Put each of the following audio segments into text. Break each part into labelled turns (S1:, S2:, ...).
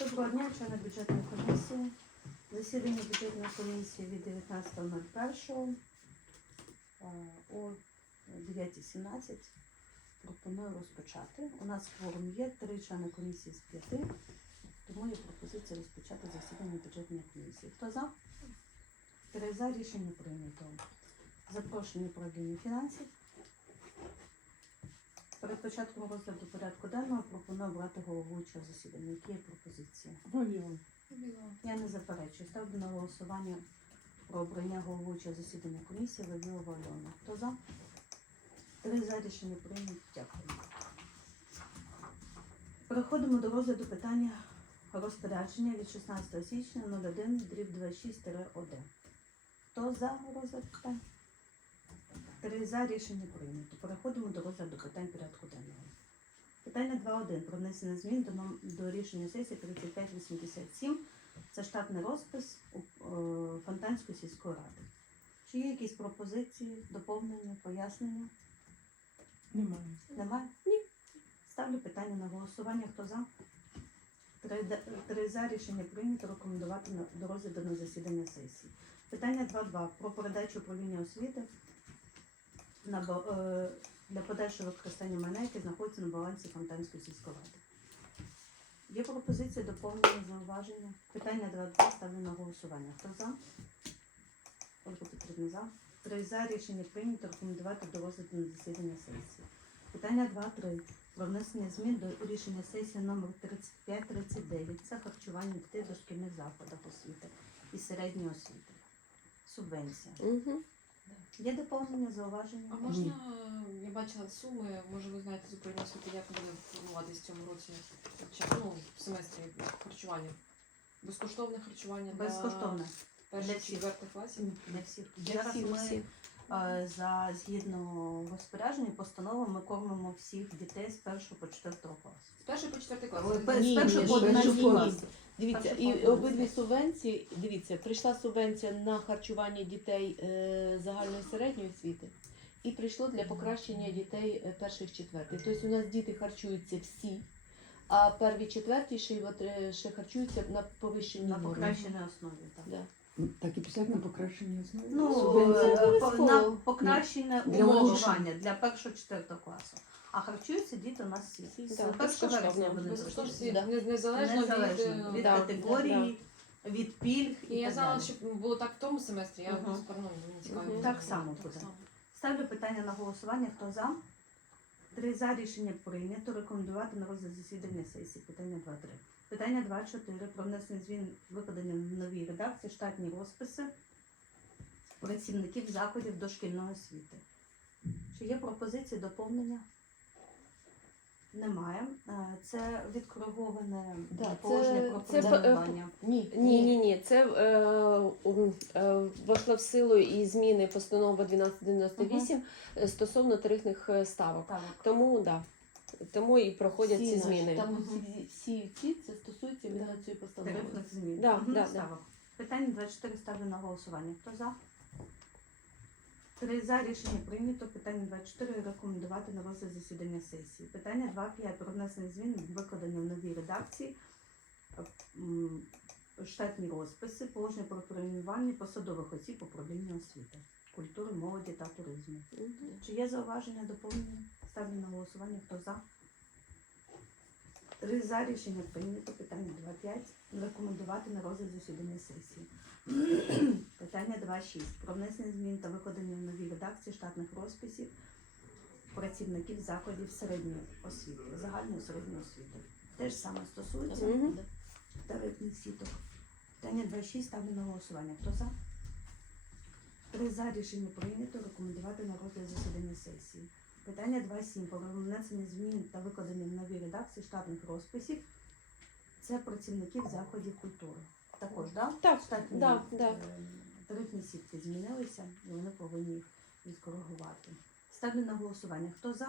S1: Доброго дня, члени бюджетної комісії. Засідання бюджетної комісії від 19.01 е, о 9.17 пропоную розпочати. У нас кворум є, три члени комісії з п'яти, тому є пропозиція розпочати засідання бюджетної комісії. Хто за? Три за рішення прийнято. Запрошення управління фінансів. Перед початком розгляду порядку денного пропоную брати головуючого засідання. Які є пропозиції? Я не заперечую. Ставлю на голосування про обрання головуючого засідання комісії Левіова Альона. Хто за? Три за рішення прийнято. Дякую. Переходимо до розгляду питання розпорядження від 16 січня 01 дріб 26-1. Хто за розгляд питань? Три за рішення прийнято. Переходимо до розгляду питань порядку денного. Питання 2.1. Про внесення змін до, до рішення сесії 3587. Це штатний розпис у е, Фонтанської сільської ради. Чи є якісь пропозиції, доповнення, пояснення?
S2: Немає.
S1: Немає? Ні. Ставлю питання на голосування. Хто за? Три, три за рішення прийнято рекомендувати на, до розгляду на засідання сесії. Питання 2.2. Про передачу управління освіти на, е, для подальшого використання майна, знаходиться на балансі Фонтанської сільської ради. Є пропозиція доповнення зауваження. Питання 2.2 ставлю на голосування. Хто за? Ольга Петрівна за. Три за рішення прийнято рекомендувати до розгляду на засідання сесії. Питання 2.3. Про внесення змін до рішення сесії номер 3539. Це харчування дітей в дошкільних закладах освіти і середньої освіти. Субвенція.
S3: Угу.
S1: Є доповнення, зауваження?
S2: А можна, е, я бачила суми, може ви знаєте з управління освіти, як буде формуватись в цьому році, ну, в семестрі харчування? Безкоштовне харчування
S1: Безкоштовне. Для
S2: четвертих класів?
S1: Для всіх.
S3: Для
S1: Зараз
S3: всіх,
S1: ми
S3: всіх.
S1: е, за згідно розпорядження постанови ми кормимо всіх дітей з першого по четвертого класу.
S2: З першої по четвертий клас?
S1: З першого
S3: ні,
S1: по
S3: ні, Дивіться, і обидві субвенції, дивіться, прийшла субвенція на харчування дітей е, загальної середньої освіти. І прийшло для покращення дітей е, перших четвертих. Тобто у нас діти харчуються всі, а перві четверті ще, й от, ще харчуються на повищеній
S1: На
S3: нормі.
S1: покращеній основі. Так.
S3: Да.
S4: Так і писати на покращення основи.
S1: Ну,
S3: Субвенція
S1: е, по- на покращене
S4: Для
S1: умовування для першого четвертого класу. А харчуються діти у нас всі.
S3: Всі,
S1: З 1 вересня вони
S2: Безкоштовно
S3: Да.
S2: незалежно,
S1: Незалежно
S2: від... е,
S1: категорії, від пільг
S2: І я
S1: так
S2: знала,
S1: далі.
S2: що було так в тому семестрі, я
S1: Мгм.
S2: мені цікаво.
S3: Мгм.
S1: Так само буде. Ставлю питання на голосування. Хто за? Три за рішення прийнято. Рекомендувати на розгляд засідання сесії. Питання 2-3. Питання 2-4. Про внесення змін викладення в новій редакції штатні розписи працівників закладів дошкільної освіти. Чи є пропозиції доповнення? Немає. Е, Це відкориговане
S3: Да,
S1: положення
S3: це-
S1: про
S3: це, е. Ні,
S5: Ні, ні, ні. Це е, е, вийшло в силу і зміни постанова 1298 е, стосовно тарифних ставок.
S1: Так.
S5: Тому да. Тому і проходять
S3: всі
S5: ці
S3: наші,
S5: зміни.
S3: Там всі, всі ці це стосується цієї постанови.
S1: Тарифних змін.
S5: Да,
S1: Мгм,
S5: да,
S1: ставок. Питання 24 ставлю на голосування. Хто за? Три за рішення прийнято. Питання 24 рекомендувати на розгляд засідання сесії. Питання 2.5 про внесення змін викладення в новій редакції. Штатні розписи, положення про перейменування посадових осіб управління освіти, культури, молоді та туризму. Чи є зауваження доповнення? Ставлю на голосування. Хто за? За рішення прийнято. Питання 2.5. Рекомендувати на розгляд засідання сесії. Питання 2.6. Про внесення змін та викладення в новій редакції штатних розписів працівників закладів середньої освіти, загальної середньої освіти. Те ж саме стосується тарифних сіток. Питання 2.6 ставлю на голосування. Хто за? Три за рішення прийнято. Рекомендувати на розгляд засідання сесії. Питання 2.7. Про внесення змін та викладення в новій редакції штатних розписів. Це працівників закладів культури. Також, да?
S5: Так,
S1: Штатні
S5: да, да.
S1: е, тарифні сітки змінилися, і вони повинні їх відкоригувати. Ставлю на голосування. Хто за?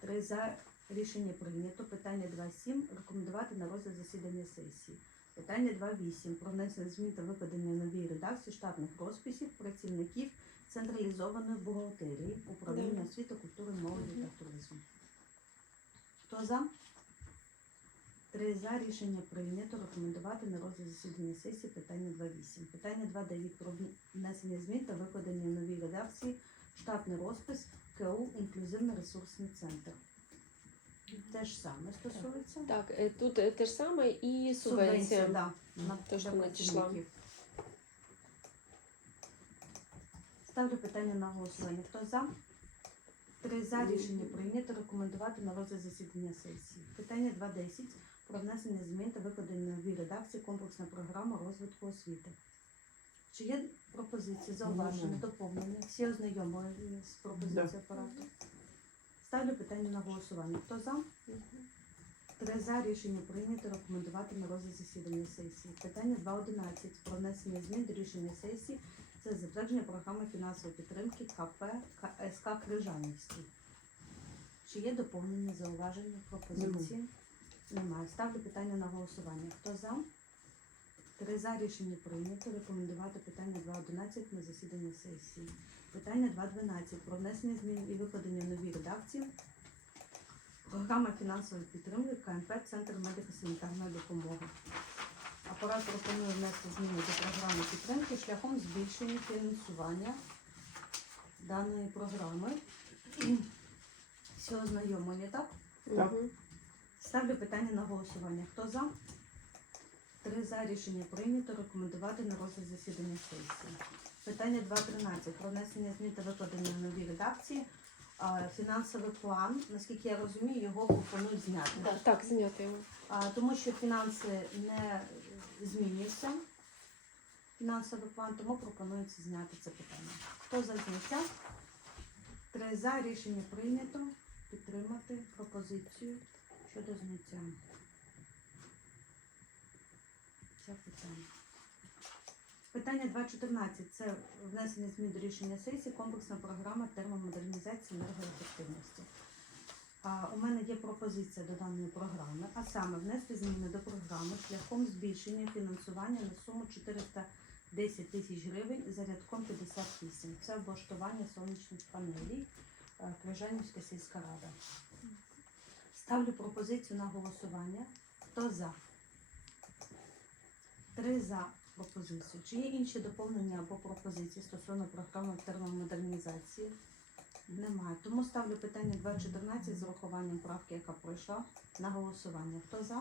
S1: Три за рішення прийнято. Питання 2.7. Рекомендувати на розгляд засідання сесії. Питання 2.8. Про внесення змін та викладення в новій редакції штатних розписів працівників централізованої бухгалтерії, управління освіти, культури, молоді та туризму. Хто за? Три за рішення прийнято рекомендувати на розгляд засідання сесії питання 2.8. Питання 2.9 про внесення змін та викладення новій редакції штатний розпис КУ інклюзивний ресурсний центр. Те ж саме стосується.
S5: Так, е, тут е, те ж саме і субвенція.
S1: да, на
S5: вона надійшла.
S1: працівників. Ставлю питання на голосування. Хто за? Три за рішення прийнято рекомендувати на розгляд засідання сесії. Питання 2.10 про внесення змін та викладення новій редакції комплексна програма розвитку освіти. Чи є пропозиції, зауваження, доповнення? Всі ознайомлені з пропозицією апарату? Ставлю питання на голосування. Хто за? Три за рішення прийнято рекомендувати на розгляд засідання сесії. Питання 2.11 про внесення змін до рішення сесії. Це затвердження програми фінансової підтримки КП КСК Крижанівський. Чи є доповнення, зауваження, пропозиції? Немає. Ставлю питання на голосування. Хто за? Три за рішення прийнято. Рекомендувати питання 2.11 на засідання сесії. Питання 2.12 про внесення змін і викладення новій редакції. Програма фінансової підтримки КНП Центр медико-санітарної допомоги. Апарат пропонує внести зміни до програми підтримки шляхом збільшення фінансування даної програми. Всі ознайомлені, так?
S4: Так.
S5: Мгм.
S1: Ставлю питання на голосування. Хто за? Три за рішення прийнято. Рекомендувати на розгляд засідання сесії. Питання 2.13. Про внесення змін та викладення в новій редакції. А, Фінансовий план, наскільки я розумію, його пропонують зняти.
S5: Так, зняти його.
S1: А, тому що фінанси не змінюються. Фінансовий план, тому пропонується зняти це питання. Хто за зняття? Три за рішення прийнято. Підтримати пропозицію щодо зняття. Це питання. Питання 2.14. Це внесення змін до рішення сесії, комплексна програма термомодернізації енергоефективності. У мене є пропозиція до даної програми, а саме внести зміни до програми шляхом збільшення фінансування на суму 410 тисяч гривень за рядком 58. Це облаштування сонячних панелей е, Крижанівська сільська рада. Ставлю пропозицію на голосування. Хто за? Три за пропозицію. Чи є інші доповнення або пропозиції стосовно програми термомодернізації? Немає. Тому ставлю питання 2.14 з урахуванням правки, яка пройшла, на голосування. Хто за?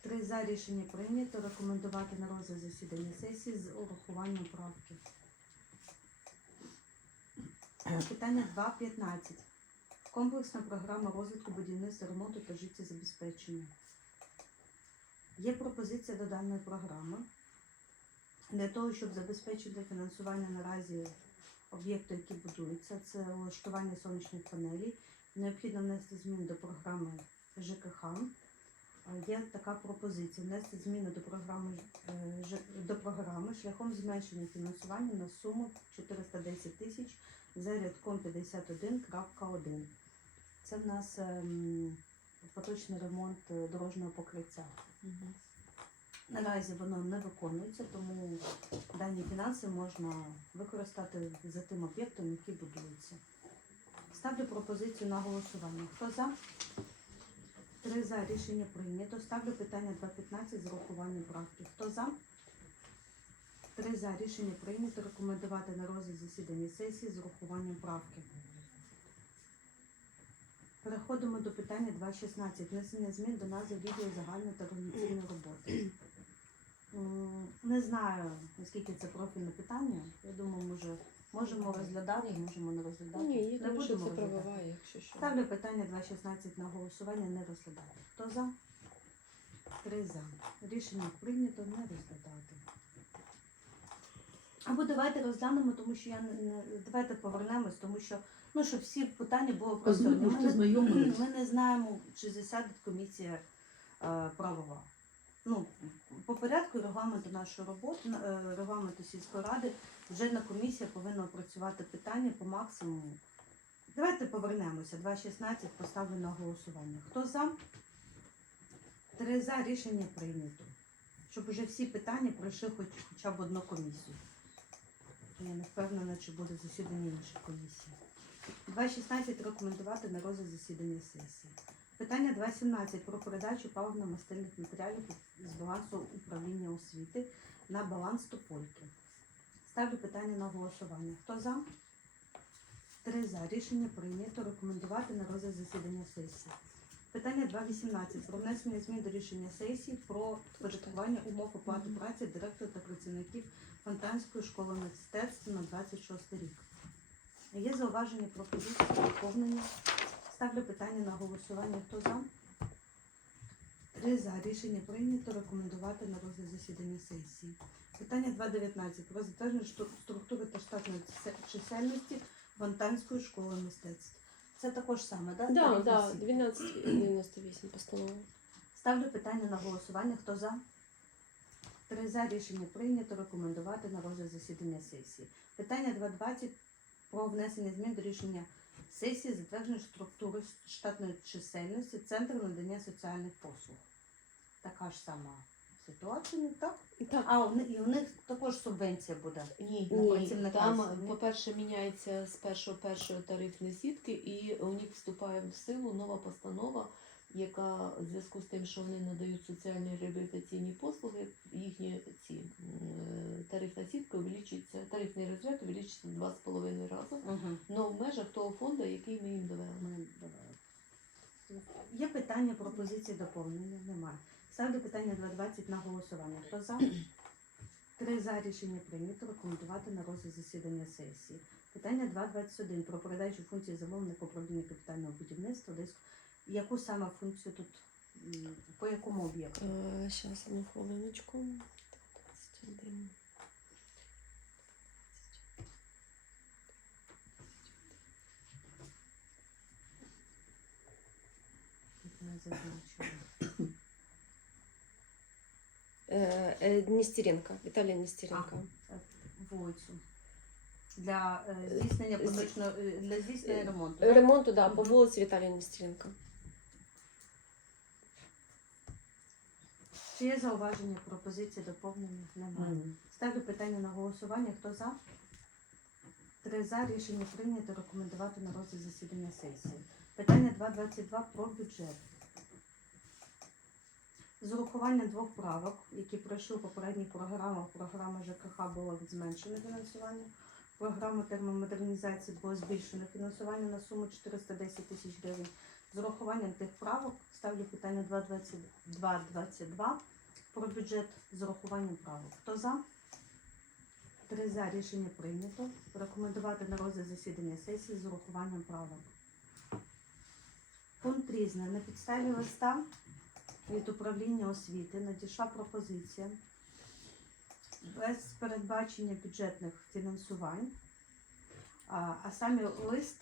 S1: Три за рішення прийнято. Рекомендувати на розгляд засідання сесії з урахуванням правки. Питання 2.15. Комплексна програма розвитку будівництва, ремонту та життєзабезпечення. Є пропозиція до даної програми для того, щоб забезпечити фінансування наразі об'єкту, які будуються, це влаштування сонячних панелей. Необхідно внести зміни до програми ЖКХ. Є така пропозиція внести зміни до програми е, до програми шляхом зменшення фінансування на суму 410 тисяч за рядком 51.1. Це в нас ем, поточний ремонт е, дорожнього покриття. Наразі воно не виконується, тому дані фінанси можна використати за тим об'єктом, який будується. Ставлю пропозицію на голосування. Хто за? Три за рішення прийнято. Ставлю питання 2.15 з урахуванням правки. Хто за? Три за рішення прийнято. Рекомендувати на розгляд засідання сесії з урахуванням правки. Переходимо до питання 2.16. Внесення змін до назви відео загальної та організаційної роботи. М, Не знаю, наскільки це профільне питання. Я думаю, може, можемо розглядати, можемо не розглядати.
S5: Ні, я
S1: не
S5: думаю, що це правова, якщо що.
S1: Ставлю питання 2.16 на голосування, не розглядати. Хто за? Три за. Рішення прийнято не розглядати. Або давайте розглянемо, тому що я не, не давайте повернемось, тому що ну щоб всі питання було просто. Ми, не- ми не знаємо, чи засядеть комісія е, правова. Ну, по порядку регламенту нашої роботи, е, регламенту сільської ради, вже на комісія повинна опрацювати питання по максимуму. Давайте повернемося. 2.16 поставлю на голосування. Хто за? Три за рішення прийнято. Щоб уже всі питання пройшли хоч, хоча б одну комісію. Я не впевнена, чи буде засідання інших комісій. 2.16 рекомендувати на розгляд засідання сесії. Питання 2.17 про передачу паливно-мастильних матеріалів з балансу управління освіти на баланс Топольки. Ставлю питання на голосування. Хто за? Три за. Рішення прийнято. Рекомендувати на розгляд засідання сесії. Питання 2.18 про внесення змін до рішення сесії про впорядкування умов оплати праці директора та працівників Фонтанської школи мистецтв на 26 рік. Є зауваження пропозиції доповнення. Ставлю питання на голосування. Хто за? Три за. Рішення прийнято. Рекомендувати на розгляд засідання сесії. Питання 2.19. Про затвердження структури та штатної чисельності Фонтанської школи мистецтв. Це також саме, так?
S5: Да, да, 1298 постанова.
S1: Ставлю питання на голосування. Хто за? Три за. Рішення прийнято. Рекомендувати на розгляд засідання сесії. Питання 2.20 про внесення змін до рішення сесії затвердження структури штатної чисельності Центру надання соціальних послуг. Така ж сама ситуація, не так?
S5: Так,
S1: А у них, і у них також субвенція буде.
S3: Ні,
S1: На
S3: ні.
S1: працівника
S3: там, по-перше, міняється з першого першої тарифні сітки, і у них вступає в силу нова постанова, яка в зв'язку з тим, що вони надають соціальні реабілітаційні послуги, тарифна сітка увеличується, тарифний розряд увеличується в два з половиною рази,
S1: Угу.
S3: але в межах того фонду, який ми їм довели.
S1: Ми давали. Є питання, пропозиції, доповнення? Немає. Ставлю питання 2.20 на голосування. Хто за? Три за рішення прийнято. Рекомендувати на розгляд засідання сесії. Питання 2.21 про передачу функції замовника управління капітального будівництва. Десь яку саме функцію тут м, по якому об'єкту?
S5: Зараз, одну хвилиночку. 21.
S1: Тут не зазначено.
S5: Е, е, Нестеренко, Віталій Нестеренко.
S1: Вулицю. Для е, здійснення поточного е, для здійснення ремонту. так?
S5: Ремонту, да, по вулиці Віталія Нестеренко.
S1: Чи є зауваження, пропозиції, доповнення? Немає. Ставлю питання на голосування. Хто за? Три за. Рішення прийнято. Рекомендувати на розгляд засідання сесії. Питання 2.22 про бюджет. З урахуванням двох правок, які пройшли в попередніх програмах, програма ЖКХ було зменшено фінансування. Програма термомодернізації було збільшено фінансування на суму 410 тисяч гривень. З урахуванням тих правок ставлю питання 2.22 про бюджет з урахуванням правок. Хто за? Три за рішення прийнято. Рекомендувати на розгляд засідання сесії з урахуванням правок. Пункт різне. На підставі листа від управління освіти надійшла пропозиція без передбачення бюджетних фінансувань, а, а саме лист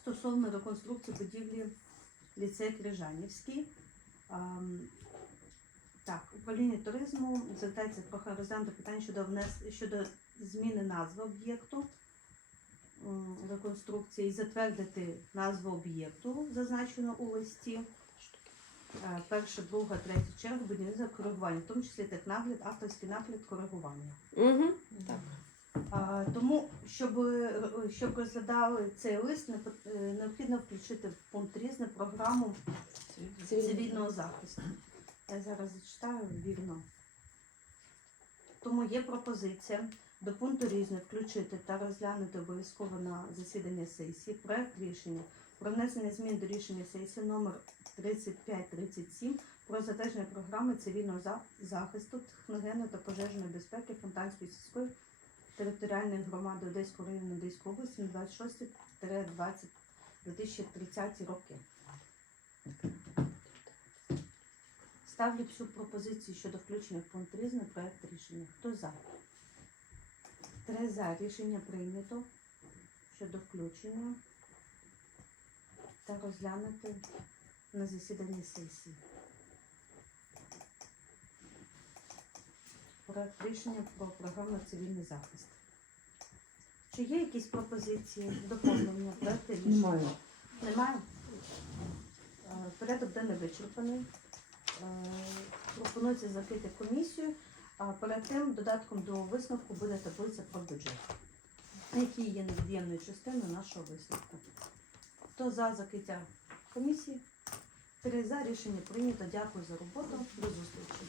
S1: стосовно реконструкції будівлі ліцей Крижанівський. Так, управління туризму звертається прохання розглянути питання щодо внес щодо зміни назви об'єкту реконструкції і затвердити назву об'єкту, зазначено у листі. Е, Перше, друга, третя черга будівництва коригування, в тому числі технагляд, авторський нагляд коригування.
S5: Мгм. Так.
S1: А, тому, щоб, е, щоб розглядали цей лист, е, необхідно включити в пункт різне програму цивільного захисту. Я зараз зачитаю вірно. Тому є пропозиція до пункту різне включити та розглянути обов'язково на засідання сесії проект рішення про внесення змін до рішення сесії номер 3537 про затвердження програми цивільного захисту, техногенної та пожежної безпеки Фонтанської сільської територіальної громади Одеського району Одеської області на 26-20 2030 роки. Ставлю цю пропозицію щодо включення в пункт різне проект рішення. Хто за? Три за. Рішення прийнято щодо включення та розглянути на засіданні сесії. Проект рішення про програму цивільний захист. Чи є якісь пропозиції, доповнення проекту рішення?
S4: Немає.
S1: Немає? Е, Порядок денний вичерпаний. Е, Пропонується закрити комісію, а перед тим додатком до висновку буде таблиця про бюджет, які є невід'ємною частиною нашого висновку. Хто за закриття комісії? Три за рішення прийнято. Дякую за роботу. До зустрічі.